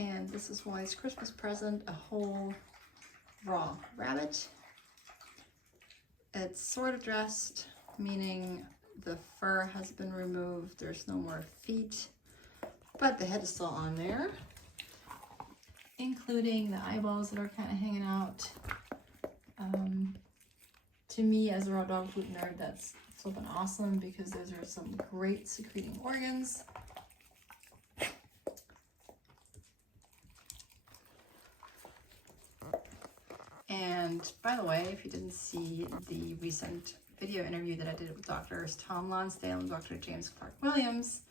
And this is Wally's Christmas present, a whole raw rabbit. It's sort of dressed, meaning the fur has been removed. There's no more feet, but the head is still on there, including the eyeballs that are kind of hanging out. To me, as a raw dog food nerd, that's flippin' awesome because those are some great secreting organs. And by the way, if you didn't see the recent video interview that I did with Drs. Tom Lonsdale and Dr. James Clarke-Williams,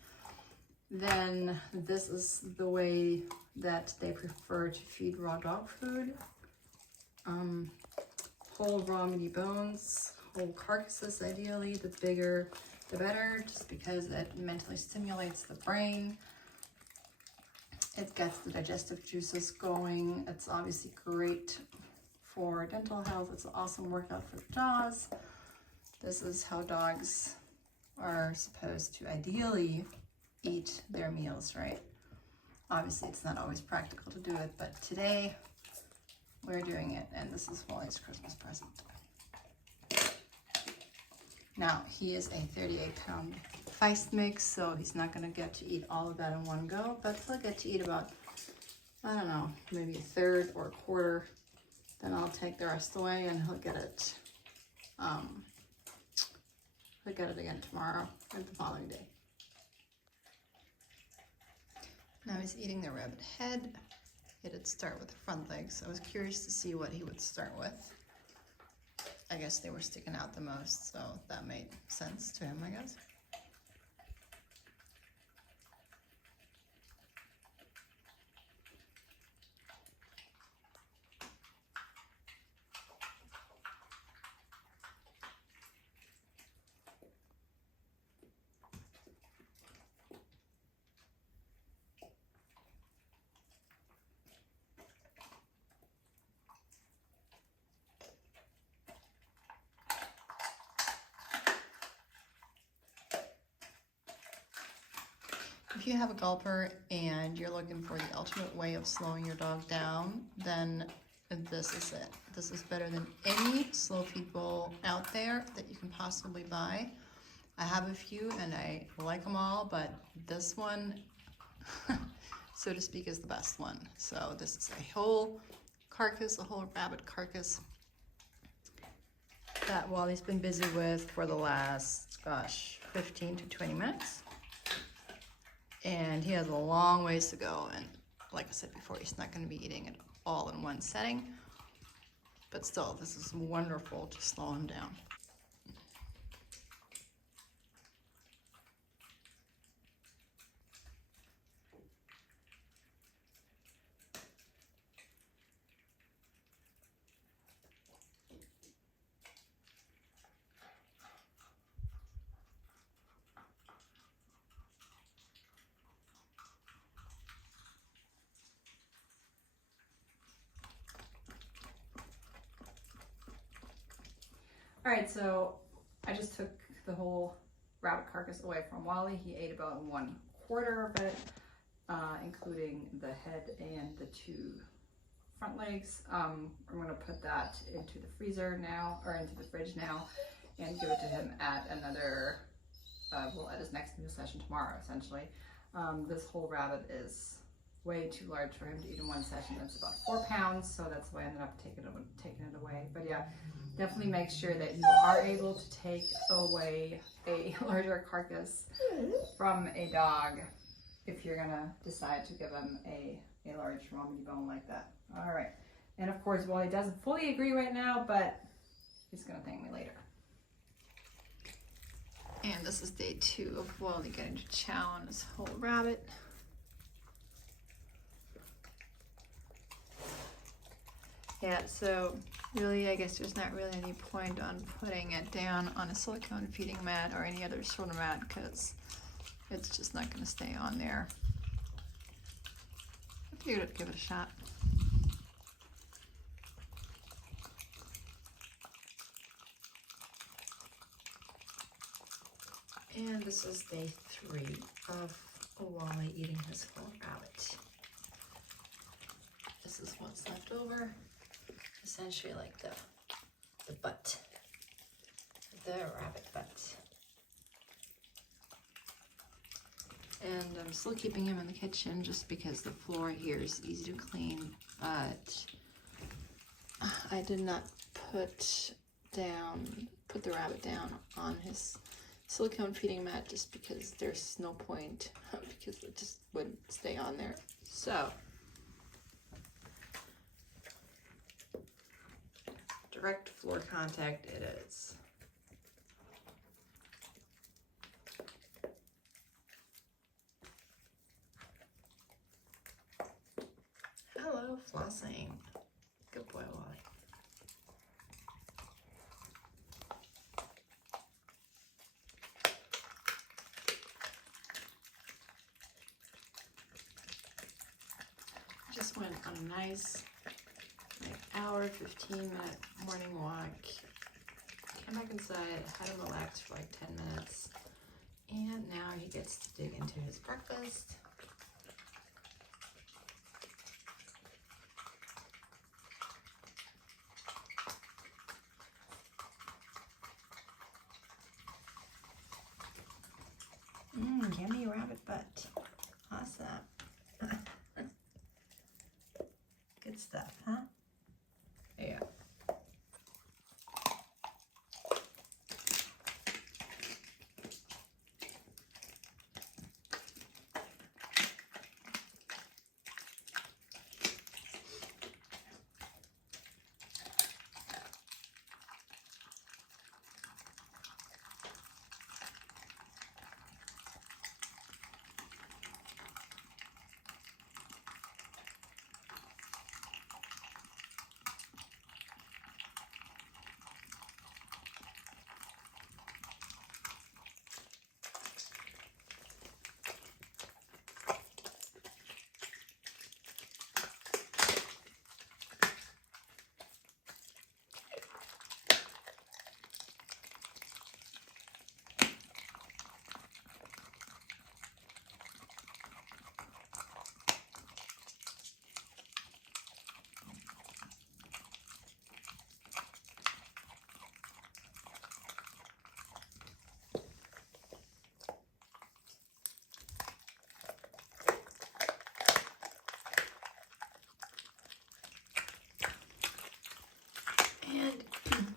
then this is the way that they prefer to feed raw dog food. Whole raw meaty bones, whole carcasses ideally, the bigger the better, just because it mentally stimulates the brain. It gets the digestive juices going. It's obviously great for dental health. It's an awesome workout for the jaws. This is how dogs are supposed to ideally eat their meals, right? Obviously, it's not always practical to do it, but today we're doing it, and this is Wally's Christmas present. Now, he is a 38-pound Feist mix, so he's not going to get to eat all of that in one go, but he'll get to eat about, I don't know, maybe a third or a quarter. Then I'll take the rest away, and he'll get it. He'll get it again tomorrow or the following day. Now he's eating the rabbit head. He did start with the front legs. I was curious to see what he would start with. I guess they were sticking out the most, so that made sense to him, I guess. If you have a gulper and you're looking for the ultimate way of slowing your dog down, then this is it. This is better than any slow feed bowl out there that you can possibly buy. I have a few and I like them all, but this one, so to speak, is the best one. So this is a whole carcass, a whole rabbit carcass that Wally's been busy with for the last, 15 to 20 minutes. And he has a long ways to go, and like I said before, he's not going to be eating it all in one setting, but still, this is wonderful to slow him down. All right, so I just took the whole rabbit carcass away from Wally. He ate about 1/4 of it, including the head and the 2 front legs. I'm gonna put that into the freezer now, or into the fridge now, and give it to him at another, well, at his next meal session tomorrow, essentially. This whole rabbit is way too large for him to eat in one session. It's about 4 pounds, so that's why I ended up taking it away. But yeah, definitely make sure that you are able to take away a larger carcass from a dog if you're gonna decide to give him a large raw meaty bone like that. All right, and of course, Wally doesn't fully agree right now, but he's gonna thank me later. And this is day 2 of Wally getting to chow on his whole rabbit. Yeah, so really, I guess there's not really any point on putting it down on a silicone feeding mat or any other sort of mat because it's just not going to stay on there. I figured I'd give it a shot. And this is day 3 of Wally eating his whole rabbit. This is what's left over. Essentially like the butt, the rabbit butt. And I'm still keeping him in the kitchen just because the floor here is easy to clean, but I did not put the rabbit down on his silicone feeding mat just because there's no point, because it just wouldn't stay on there. So direct floor contact it is. Hello, flossing. Good boy, Wally. Just went on a nice hour, 15-minute morning walk. Came back inside, had him relax for like 10 minutes. And now he gets to dig into his breakfast. Yummy rabbit butt. Awesome. Good stuff, huh? Yeah.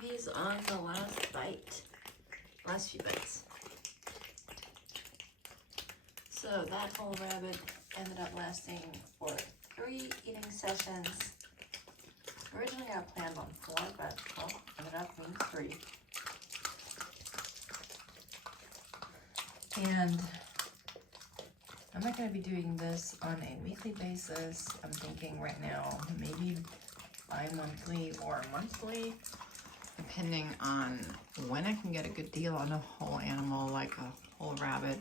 He's on the last few bites. So that whole rabbit ended up lasting for 3 eating sessions. Originally I planned on 4, but well, ended up being 3. And I'm not going to be doing this on a weekly basis. I'm thinking right now maybe bi-monthly or monthly, depending on when I can get a good deal on a whole animal, like a whole rabbit.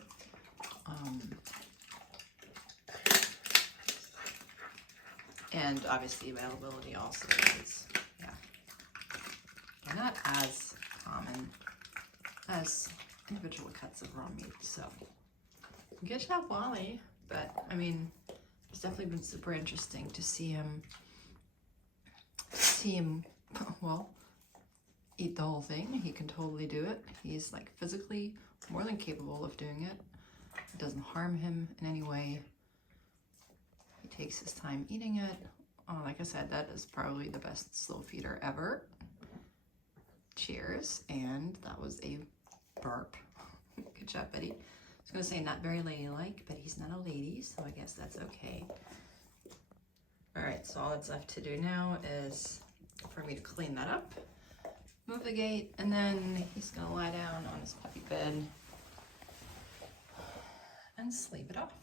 And obviously availability also is, yeah, they're not as common as individual cuts of raw meat. So good job, Wally. But I mean, it's definitely been super interesting to see him well, eat the whole thing. He can totally do it. He's like physically more than capable of doing it. It doesn't harm him in any way. He takes his time eating it. Like I said, that is probably the best slow feeder ever. Cheers. And that was a burp. Good job, Betty. I was going to say not very ladylike, but he's not a lady, so I guess that's okay. All right, so all that's left to do now is for me to clean that up, move the gate, and then he's going to lie down on his puppy bed and sleep it off.